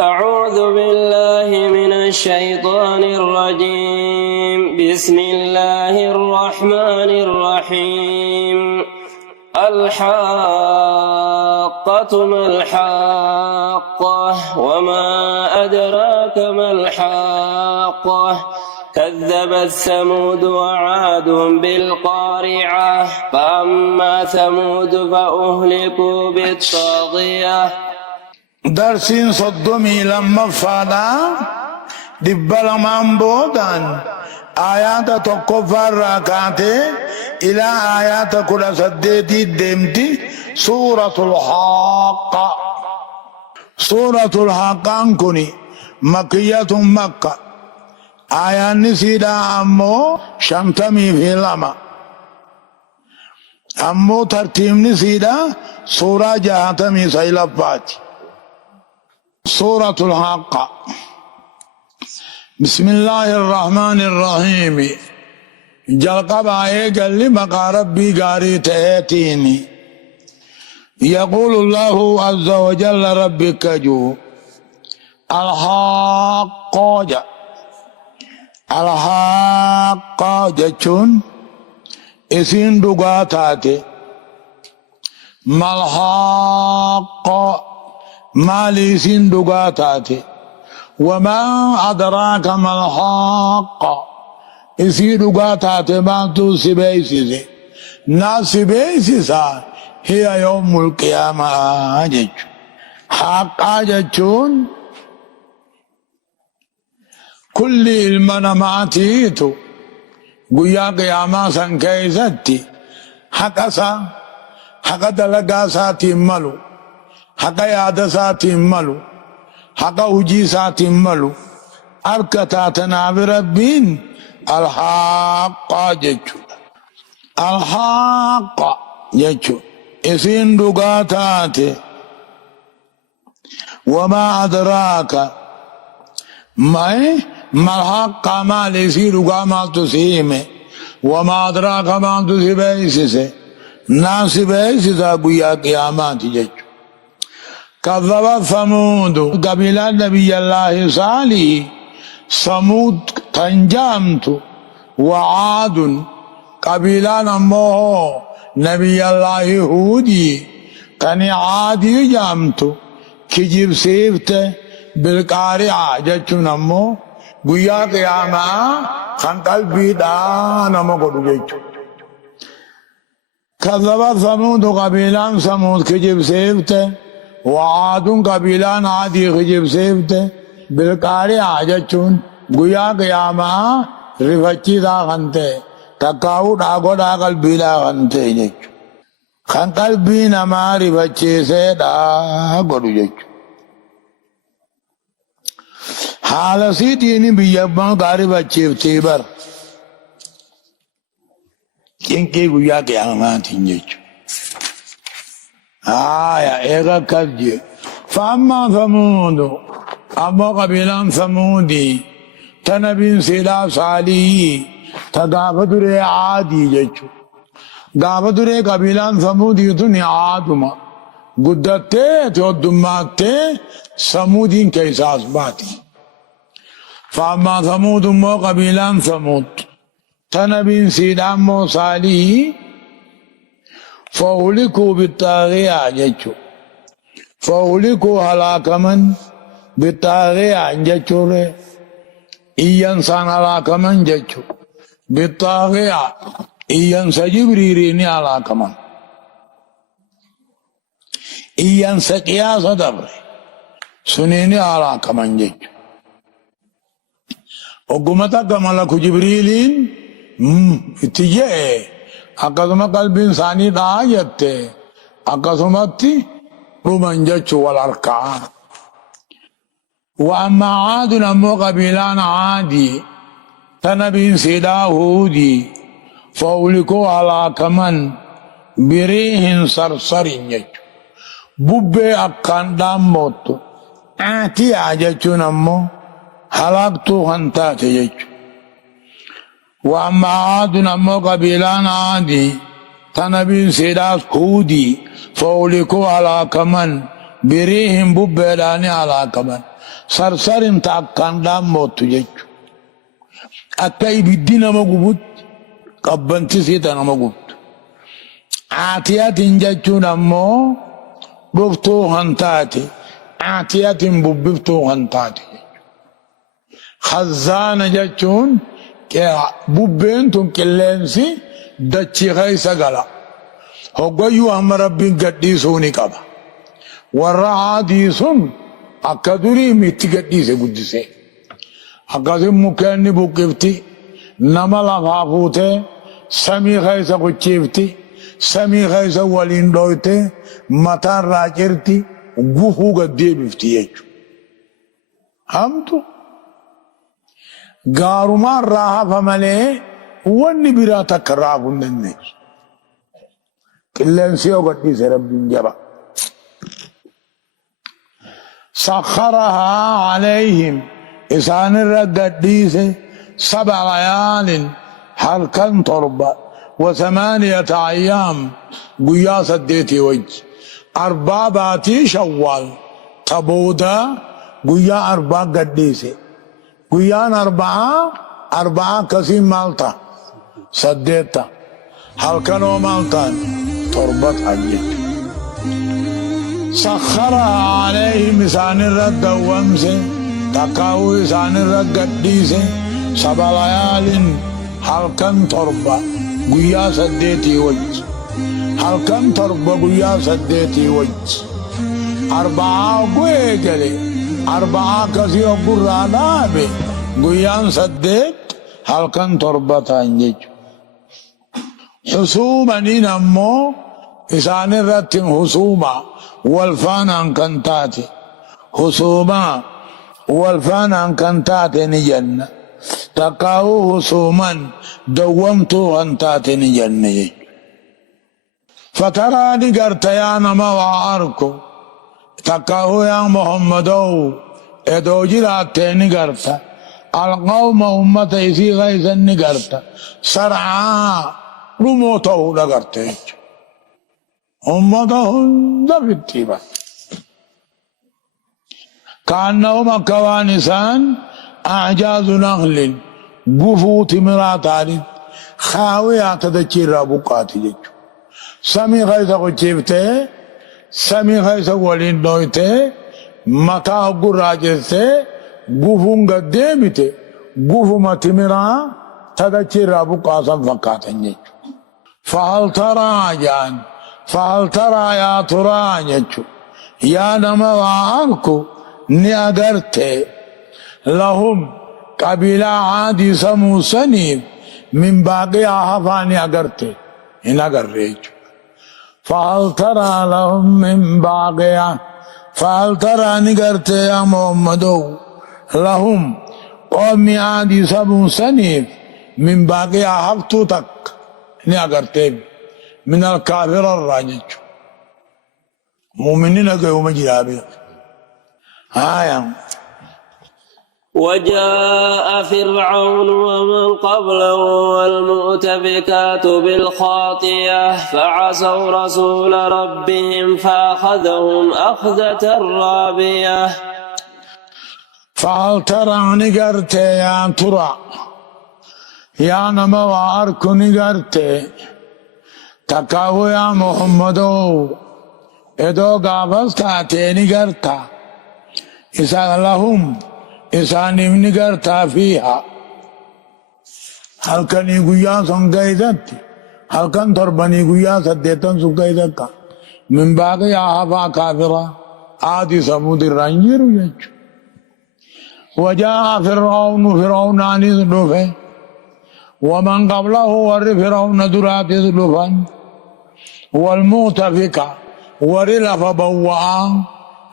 أعوذ بالله من الشيطان الرجيم. بسم الله الرحمن الرحيم. الحاقة ما الحاقة وما أدراك ما الحاقة كذبت ثمود وعاد بالقارعة فأما ثمود فأهلكوا بالطاغية. درسين صدمي لما فادا دبل مامبودان آيات تكفر راكاتي إلى آيات كل سديتي دمتي سورة الحاقة. سورة الحاقة كني مكية مكة آيات نسيدا أمو شمتمي في لما أمو ترتيب نسيدا سورة جهتمي سيلفاتي. سورة الحاقة. بسم الله الرحمن الرحيم. جلقب آئے قال بقى ربي قاري تأتيني. يقول الله عز وجل ربي كجو الحاقة. الحاقة جتشون اسين دقاتاتي ما الحاقة مالي سين دقاتاتي وما أدراك ما الحاقة إسي دقاتاتي ما تو سبيسي نا سبيسي هي يوم القيامة جج حاقة ججون كل المناماتيتو قويا قياما سن كيستي حقا دلقا ساتي ملو حقا يادا ساتي ملو حقا وجي ساتي ملو أركتاتنا بربين الحاقة جيشو. الحاقة جيشو اسين دقاتاتي وما أدراك ما الحاقة ما ليسي دقا ما تسيمي وما أدراك ما تسيبيسي ناسي بيسي قويا قيامات جيشو. كذب ثمود قبل نبي الله صالح ثمود تنجامت وعاد قبل نموه نبي الله هودي تني عادي جامت كجيب سيفت بالقارعة جتشو نمو قويا قياما خان قلبي دا نمو قدو جتشو. كذب ثمود قبل ثمود كجيب سيفت وعاد قبيلان عادي خجب سيفته بالقارعة جتشون قويا قياما رفتشي دا خنته تقاو داقو دا قلبي دا خنته جتشو خن قلبي نما رفتشي سے دا قدو جتشو. حال سيديني بيبان قاري بچے تيبر كنكي قويا قياما تنجتشو. إيغا كذي فأما ثمود أما قبيلان ثمودي تنبين سيلا صالي تقافدر عادي جيشو قافدر قبيلان ثمودي تني عادما قدتي تودماتي ثمودين كيساس باتي. فأما ثمود أما قبيلان ثمود تنبين سيلا أما صالي فأهلكوا بالطاغية جتشو. فأهلكوا هلاكمن بالطاغية جتشو إيانسان هلاكمن جتشو بالطاغية إيانس جبريريني هلاكمن إيانس قياس دبر سنيني هلاكمن جتشو. وقمتا كمالك جبريلين اتجاه akkasuma qalbiin isaanii dhaa jette akkasumatti dhuman jechuu wal harkaa. وأما عاد أمو قبيلان عادي تنبين سيدا هودي فأولكوا على كمن بريح صرصر جechuu bubbee akkaan dhaammoottu aatii jechuun ammoo halaaktuu kan taate jechuu. وأما عاد أمو قبيلان عادي تنبين سيداس هودي فأولكوا على كمن بريهم ببيلاني على كمان صرصر تاكان دام موت جيجو أكاي بدينا مقبوط قبنتي سيتا مقبوط عاتيات جيجو نمو بفتو هنتاتي عاتيات بفتو هنتاتي خزانة جيجون ببين تون كلنسي دچي غيسا غلا هوغيو هم ربي قديسوني قبا warra haadii sun akka durii mitti gadhiise guddise akkasin mukkeenni buqqifti nama lafaa fuutee samii keessa qochiifti samii keessa waliin dhoyte mataarraa cirti gufuu gaddeebifti jechu hamtu gaarumaarraa hafa malee wanni biraa takka raafuu hin dandeessu qilleensi yoo gadhiise rabbiin jaba سخرها عليهم إسان الرقديس 7 ليال حلقا تربة و8 أيام قياس الديتي وجه 4 شوال تبودا قيا 4 قديس قيان 4 كسيم مالتا سديتا حلقا ومالتا تربة أجل سخرها عليهم إسان الرد ومسه تقاو إسان الرد قديسه 7 ليال حلقا تربة قيا سديتي وجه حلقا تربة قيا سديتي وجه 4 قوي قلي 4 كسيو قرانا بي قيا سديت حلقا تربة تنجج حسوما نمو إسان الرد حسوما والفانا كنتاتي حسوما والفانا كنتاتي نجنة تقاو حسوما دومتو انتاتي نجنة فتراني قرت يا نما وعاركو تقاو يا محمدو ادو جراتي قرت القوم امة ايسي غيثا قرت سرعا رموتو لقرتي أمتهم دفتيبا كأنهم كوانسان أعجاز نخل قفو تمرات عالد خاوية تدكير بقاتي جيجو سمي خيسا قچيفته سمي خيسا ولين دويته متا قراجته قفو قدامته قفو ما تمرا تدكير بقاتا فقاتا جيجو فهل ترى جان فهل ترى يا ترى يا نما وعاركو ني أغرتي لهم قبيلة عادي سمو سنين من باقي أحفاني أغرتي إن أغرتي فهل ترى لهم من باقي فهل ترى نغرتي يا محمدو لهم قومي عادي سمو سنين من باقي أحفتو تك ني أغرتي من الكافر الراجج مؤمنين يوم جرابي آية وجاء فرعون ومن قبله والمؤتفكات بالخاطية فعصوا رسول ربهم فأخذهم أخذة رابية فهل ترى نقرت يا ترى يا نما وارك نقرت تقاو يا محمدو ادو غابس تاتيني غرتا إسان لهم إسان ابن غرتا فيها هل كان يقويا سنقايدت هل كان تربني يقويا سديتن سنقايدت من باقي آهفا كافرة آدي سمود الرنجر يجو وجاء فرعون عن ذنوفه ومن قبله ور فرعون درات ذنوفا والمؤتفكة ور لف بوآ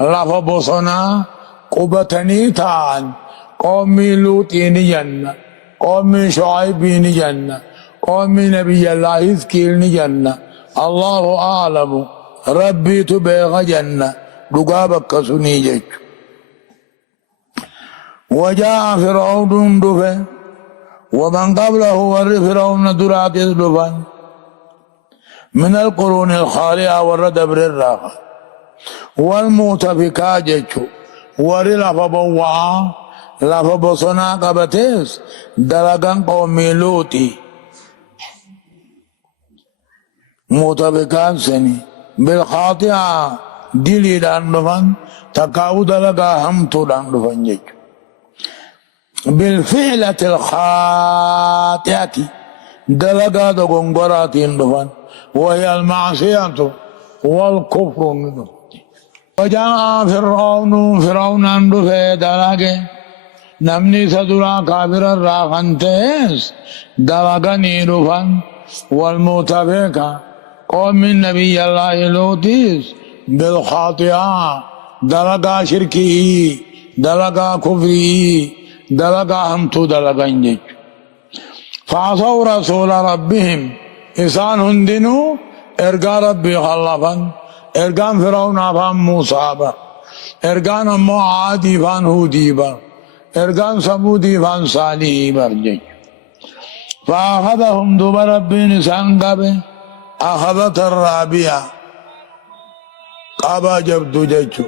لف بصنا قبتني تان قومي لوطين جنة قومي شعيبين جنة قومي نبي الله إذكيل جنة الله أعلم ربي تبيغ جنة لقابك سنيجك وجاء فرعون دفه ومن قبله ور فرعون درات دفن من القرون الخالية ورد بر الراقة والمؤتفكات جتشو وري لفا بوعا لفا بصنا قبتيس دلقان قومي لوتي مؤتفكات سني بالخاطئة دلي دان دفن تقاو دلقا همتو دان دفن جتشو بالفعلة الخاطئة دلقا دقنقرات دفن وهي المعصية والكفر منه وجاء فرعون عنده في دلقه نمني سدرا كافر الراخنتس دلقني دفن والمتفكة قوم من نبي الله لوطيس بالخاطئة دلقا شركي دلقا كفري دلقا همتو دلقا انجج فعصوا رسول ربهم إسان هندنو ارقا ربي خلفا ارقان فرعون فان موسى با ارقان امو عادي فان هودي با ارقان سمودي فان صالحي برجج فأخذهم دوب ربي نسان قبه أخذت الرابية قبا جبدو ججو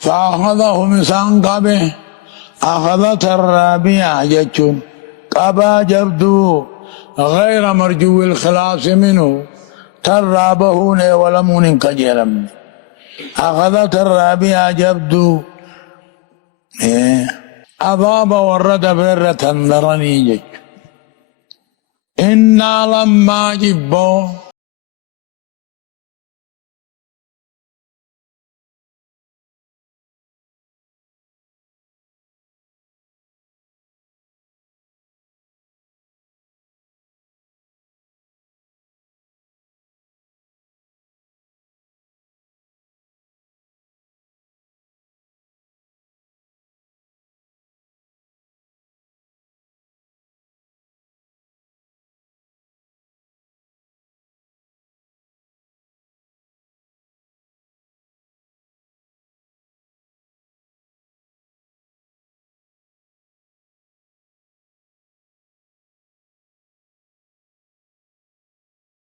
فأخذهم نسان قبه أخذت الرابية ججون قبا جبدو غير مرجو الخلاص منه ترابهون ولمون كجرم أخذت الرابعة جبدو أضاب ورد برة نرني جج إنا لما جبو